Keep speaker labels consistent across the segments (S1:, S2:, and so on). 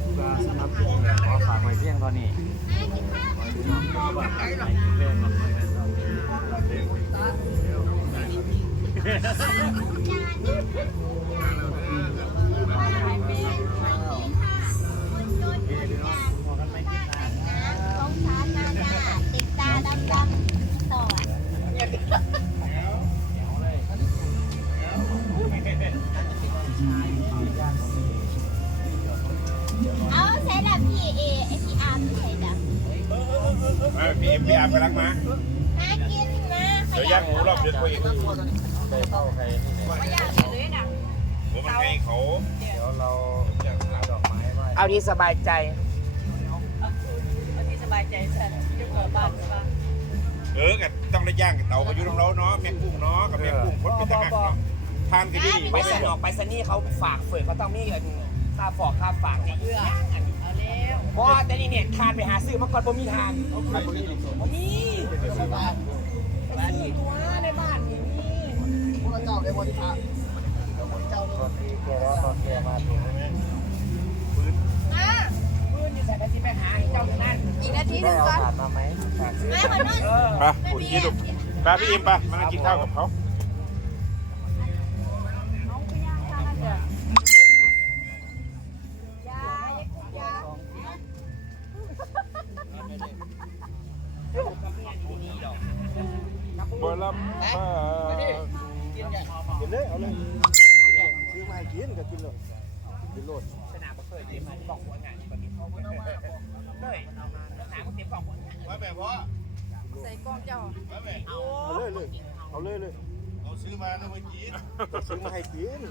S1: สำหรับคลิปนี้ขอฝากไว้เพียงเท่านี้ไว้พี่น้องทุกคนในคลิปแรกของ
S2: เอาใช้ดับพี่ไอพี่อาร์มใช้ดับ
S3: พี่อาร์มกำลังมา
S2: น่ากินนะ
S3: เดี๋ยวย่างหมูรอบเดือนกว่าอีก
S1: ไปเข้าใครที่ไหน
S2: ไม่อยากกินเลยนะ
S3: หมูมันไงเขา
S1: เดี๋ยวเราจะหาดอกไม้ไว้
S4: เอาที่สบายใจ
S5: เอาที่สบายใจใช่เจ้าของบ้านใช่ปะ
S3: กันต้องได้ย่างกับเตาก็อยู่ตรงเราเนาะแม่กุ้งเนาะกับแม่กุ้งคนเป็นตะหักเนาะทานกันดี
S4: ไปสนอกไปสนี่เขาฝากเฟื่อเขาต้องมีเงินค่าฝอกค่าฝากเนี่ย
S5: เอาแล้ว
S4: เพราะแต่นี่เนี่ยทานไปหาซื้อมาก่อนบ่มีทานบ่มีซื้อตัวในบ้านนี่มี
S1: ตอนที่แกแล้วตอนแกมาถึง
S4: ปืนอยู่ใส่กระสิไปหาให้เจ้าอยู่นั่น
S2: อีกนาทีห
S1: ได้
S2: นึ่ง
S1: เอา
S2: ก่อน
S1: ถาดมาไหมถาด
S2: แม่เหมือนนั่น
S3: ไปขุดกินลูกไปพี่อิมไปมากินข้าวกับเขา
S2: น้องพี่ย่างข้าวนั่นเด้อยาอยา
S3: บอลลัมป้า
S1: กินเลยเอาเลยซื้อมาให้กินก็กินเลยกินโลด
S4: สนามบ่เคยเต็มกล่องหัวงานนี่บ่มีเข้าเลยสนามบ่เต็มกล่องหัวงาน
S3: มาแบบพ่อ
S5: ใส่กล้องเจ้า
S3: มาแบบ
S1: เอาเลยเอาเลย
S3: เราซื้อมานะเมื่อกี้
S1: ซื้อมาให้กิน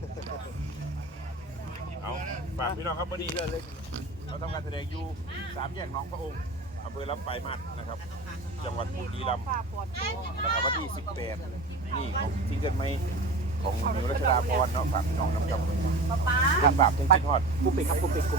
S3: เอาฝากพี่น้องครับวันนี้เราทำการแสดงอยู่3 แยกหนองพระองค์อำเภอลำปลายมาศนะครับ จังหวัดบุรีรัมย์
S5: ฝ่าปอดโต
S3: นะครับวันที่18นี่ของซิงเกิลใหม่ของนิวรัชดาพรเนาะฝากพี่น้องน้ำจำ
S5: ป๊าป๊า
S3: ทางบาปถึงคิดฮอด
S4: กูปิดครับกูปิด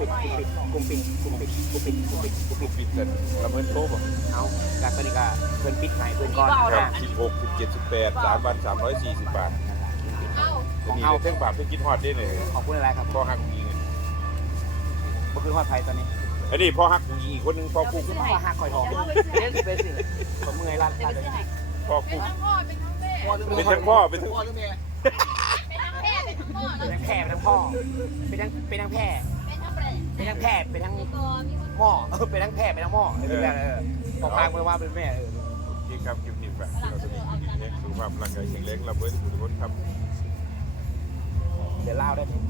S3: ปิดกันละเมินโต๊ะบ่
S4: เอาการตอนนี้ก็เพิ่นปิดให้เพิ่นก่อน
S3: ครับ16 17 18 3 วัน340 บาทจะมีเรื่องบาปถึงคิดฮอดได้เลย
S4: ขอบคุณอะไรครับ
S3: พ่อฮักกูยิง
S4: บ่คือฮอดไผตอนนี้
S3: อันนี้พ่อฮักกูยิงอีกคนนึงพ่อกู
S4: คือพ่อหักข่อยทองเล่นสิเป็นสิผมเมื่อยลั่น
S5: เดี๋ยวไปซื้อให้
S3: พ่อกู
S2: เป็นทั้งพ่อเป็นทั้งแม่
S3: เป็นทั้งพ่อเป็นทั้ง
S1: พ่อหรือแม่
S2: เป็นทั้งแม่เป็นทั้งพ่อ
S4: เป็นทั้งแพร่เป็นทั้งพ่อเป็นทั้งแพร่
S2: เป็นทั้งแม่
S4: เป็นทั้งแพร่เป็นทั้ง
S2: มีก่อนมีคน
S4: หม้อเป็นทั้งแพร่เป็นทั้งหม้อเป็นแบบบอกพางไปว่าเป็นแม่
S3: ยิงครับคลิปนี้แบบเราจะมีคลิปนี้สุขภาพร่างกายแข็งแรงรับไว้ทุกคนครับ
S4: เดี๋ยวเล่าได้ไหม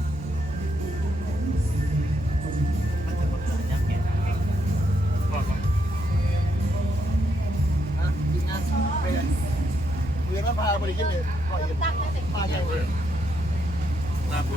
S1: เพื่อนมันพาไปกินเลยก่อยกิน
S2: ตั้งตั้งแต่
S1: พาอย่างเลย
S2: แต่ก็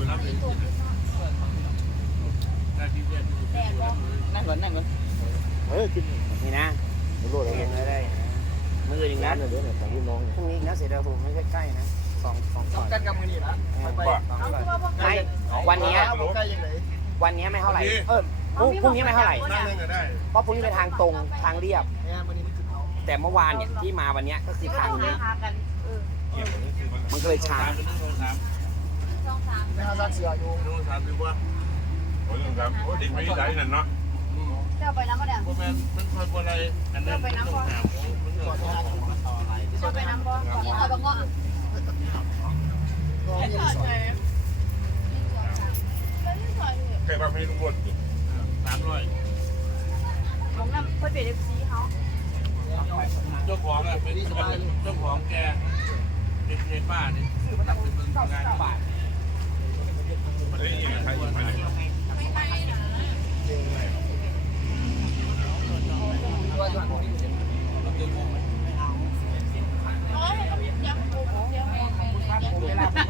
S4: นั่งก่อนกินนี่นะ
S1: โลด
S4: เห็นเลยได้มืออย่าง
S1: ร้า
S4: นั้น น
S1: เลยเนี่ยของพี่น้อง
S4: พรุ่งนี้นะเสียดายผมไม่ใกล้ๆนะสองก่อน
S1: กันกับมือนี่นะไป
S4: ไม่วันนี้
S1: ใกล้ยังไง
S4: วันนี้ไม่เท่าไหร่พรุ่งนี้ไม่เท่าไหร่
S3: นั่งก็ได้
S4: เพราะพรุ่งนี้เป็นทางตรงทางเรียบ
S1: แม่มันนี่มันจุดเอา
S4: แต่เมื่อวานเนี่ยที่มาวันนี้ก็คือทางนี้
S5: หากัน
S4: มันก็เลยช้า
S2: สองสาม
S1: แม่เขาสร้างเสืออยู่
S3: โอ้เด็กไม่ได้นั่นเนาะ
S5: เจ้าไปน้ำมาแดง
S6: มันคอยอะไรอันนั้นมันต้องหามันต้องหา
S5: เจ้าไปน้ำบ่
S2: ที่เอาบะเงาะ
S1: ก็มีสอน
S3: ใครบ้างไม่รู้คน
S6: 300
S5: ของน้ำเพื่อเป็นซีเขา
S6: เจ้าของอ่ะเป็นเจ้าของแกเป็นในป้านี่มันตัดเป็นเมืองงาน
S4: บาท
S3: มันได้ยินใครยินมาเลย
S1: ตัวจังหวัด
S2: อ๋อมันก็มียำปูเดียวแม่
S4: เวลามัน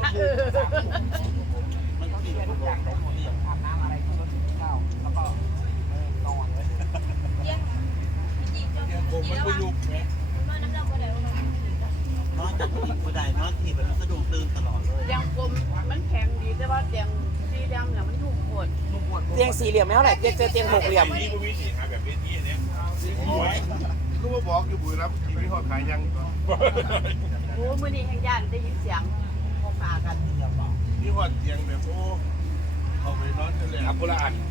S4: ต้องเคลียร์ทุกอย่างได้หมดอาบน้ำอะไรก็ต้องกินข้าวแล้วก็นอนเลย
S2: เยี่ยงจีบเจ้า
S6: ผมมันไม่ยุบไหม
S2: มาน้ำเราก็ได้
S7: น้อยจากผู้หญิงผู้ใดน้อยทีแบบมันสะดุ้งตื่นตลอดเลย
S5: แดงกลมมันแข็งดีแต่ว่าแดงสีดำเนี่ยมันทุ่มปวด
S4: เตียงสี่เหลี่ยมไม่เท่าไหร่เตียงหกเหลี่ยม
S3: นี่ก็มีสิหาแบบนี้เนี่ย
S1: คือว่าบอกอยู่บุรีรัมย์ที่มีข้อขายยัง
S5: โอ้มือนี้แห่งย่านได้ยินเสียงพอปากัน
S6: นี่หอดเตียงแบบโอ้เอาไปนอนกันเลย
S3: ครับคนละอัน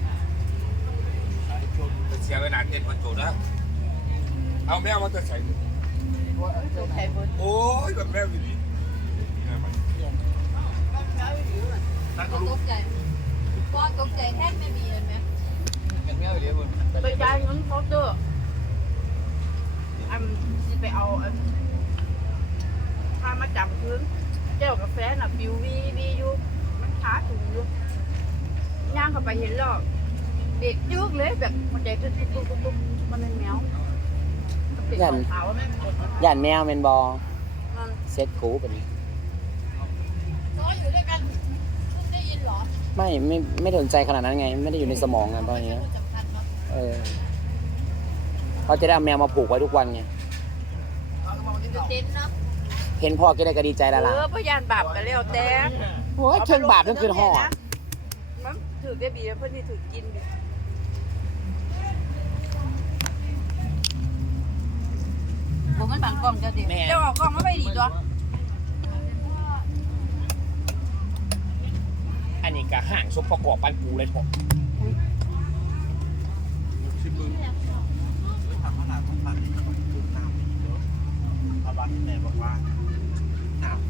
S3: เสียเวลาเต้นคนโจนะเอาแมวมาจะใส่
S5: ตัวไข่บด
S3: โอ้ยแบบแมวอยู่ดีนี่มัน
S6: นั่น
S2: ต
S6: ก็ลูก
S2: กใจก็ตกใจแทบไม่มีเลยไหม
S5: ไปจ่ายเงินเขาเตอร์สิไปเอาพามาจับพื้นเจ้ากาแฟน่ะปิววีอยู่มันขาถุงอยู่ย่างเข้าไปเห็นแล้วเด็กจึ๊กเลยแบบมันใจตุ๊บมันเป็นแมวขาวแม่งกด
S4: ย่านแมวเมนบอ
S5: มัน
S4: เซ็ตคูเป็น
S2: ซ้อนอยู่ด้วยกันคุณได้ยินเหรอ
S4: ไม่สนใจขนาดนั้นไง ไม่ได้อยู่ในสมองไงตอนนี้
S2: สำคัญเนาะ
S4: เขาจะได้เอาแมวมาผูกไว้ทุกวันไง
S2: เต้นเนาะ
S4: เห็นพ่อก็ได้ก็ดีใจแล้วล่ะ
S5: พยานบาปกันแล้วแต่
S4: โอ้ยเครื่องบาปนั่นคือห่อ
S5: มันถือได้บีเพื่อนที่ถือกิน
S2: ผมมันบังกล้องเจ้าดิ
S4: แม่
S5: เจ้าออกกล้องมาไปดีตัว
S4: อันนี้ก็ห่างซุปประกอบปันปูเลยผม
S6: ชิมมึง
S7: ทำขนาดต้องปั่นน้ำอาบัตแม่บอกว่าน้ำ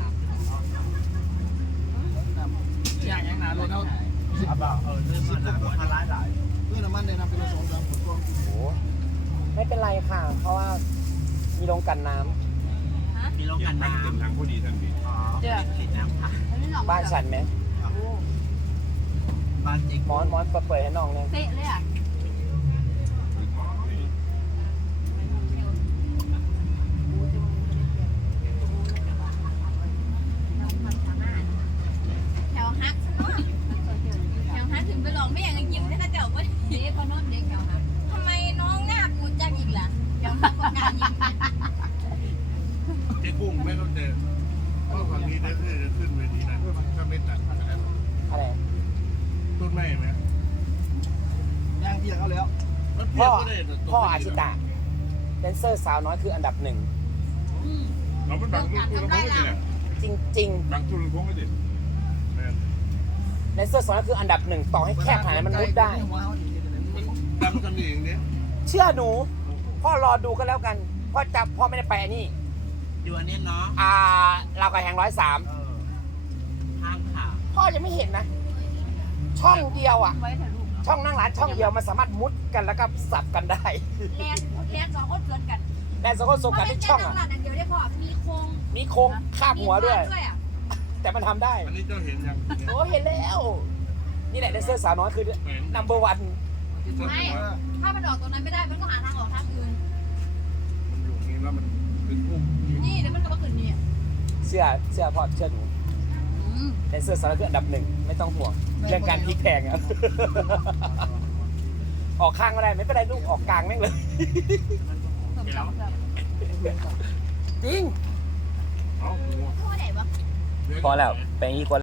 S7: อย่างยังนานรถเขาอาบัตเรื่องมันน้ำมันร้ายหลาย
S1: เพื่อนมันได้นำเป็นสองสามผลกอง
S4: โอ้ไม่เป็นไรค่ะ เพราะว่ามีโรงกันน้ำ
S7: มีโรง
S3: เก็
S7: กับ น
S3: ทั้ง
S7: น้ำ
S3: เต็มทางพอดีทันที
S7: อ๋อติดน้ำค่ะ
S4: บ้านฉันไหม
S7: บ้านจริง
S4: มอนเปิดให้น้องเลย
S2: เตะเลยอ่ะแถวฮักซะเนาะแถวฮักถึงไปลองไม่อย่างยิ้มให้กระเจ้าเว้ยเด็กพอนนเด็กแถวฮักทำไมน้องหน้าปูจังอีกล่ะแถวฮักก็งานยิ้ม
S6: เจ๊กุ้งไม่ต้องเจอเพราะฝั่งนี้ได้ขึ้นเวทีนะถ้าไม่ตัด
S4: อะไร
S6: ต้นไม้ไหม
S1: ย่างเที่ยงเอาแล้ว
S4: พ่ออาชิตะแดนเซอร์สาวน้อยคืออันดับหนึ่ง
S3: เราเป็นบางทุนลำโพงก็ดิเนี่ย
S4: จริง
S3: บางทุนลำโพงก็ดิ
S4: ๆแดนเซอร์สาวน้อยคืออันดับหนึ่งต่อให้แคบขนาดนั้นมันมุดได้
S6: ดำกันเองเนี่ย
S4: เชื่อหนู พ่อรอดูก็แล้วกันพ่อไม่ได้ไปอันนี้
S7: อยู่อันนี้เนาะ
S4: เรากับแหง103
S7: ห้างข่าว
S4: พ่อยังไม่เห็นนะ ช่องเดียวอ่ะ
S5: ไว้ถ่ายรูป
S4: ช่องนั่งร้านช่องเดียวมันสามารถมุดกันแล้วก็สับกันได้
S2: แลนสองคนเกินกัน
S4: แต่สองคนโซกันที่ช่อง
S2: เพราะ
S4: อ่ะ
S2: เป็นแค่จังหวัดอย่างเดียวได้พอมีโครง
S4: มีโค้งคาบหัวด้วย
S2: มีอ่ะ
S4: แต่มันทำได้
S6: อันนี้เจ้าเห็นยัง
S4: โอ้เห็นแล้ว นี่แหละแดนเซอร์สาวน้อยคือ number one
S2: ไม่ถ้ามันออกตรงนั้นไม่ได้มันก็หาทางออกทางอื่น
S6: มันอยู่นี้แล้วมันเป็นกุ้ง
S2: นี่เดี๋ยวมันก็มาขึ้นนี่
S4: เชื่อพ่อเชื่อหนูแดนเซอร์สาวน้อยคืออันดับหนึ่งไม่ต้องห่วงเรื่องการพลิกแพงอะออกข้างก็ได้ไม่เป็นไรลูกออกกลางแม่งเลย จริง
S6: เอา
S2: เท่าไหร่วะ
S4: พอแล้วแปลงอีกคน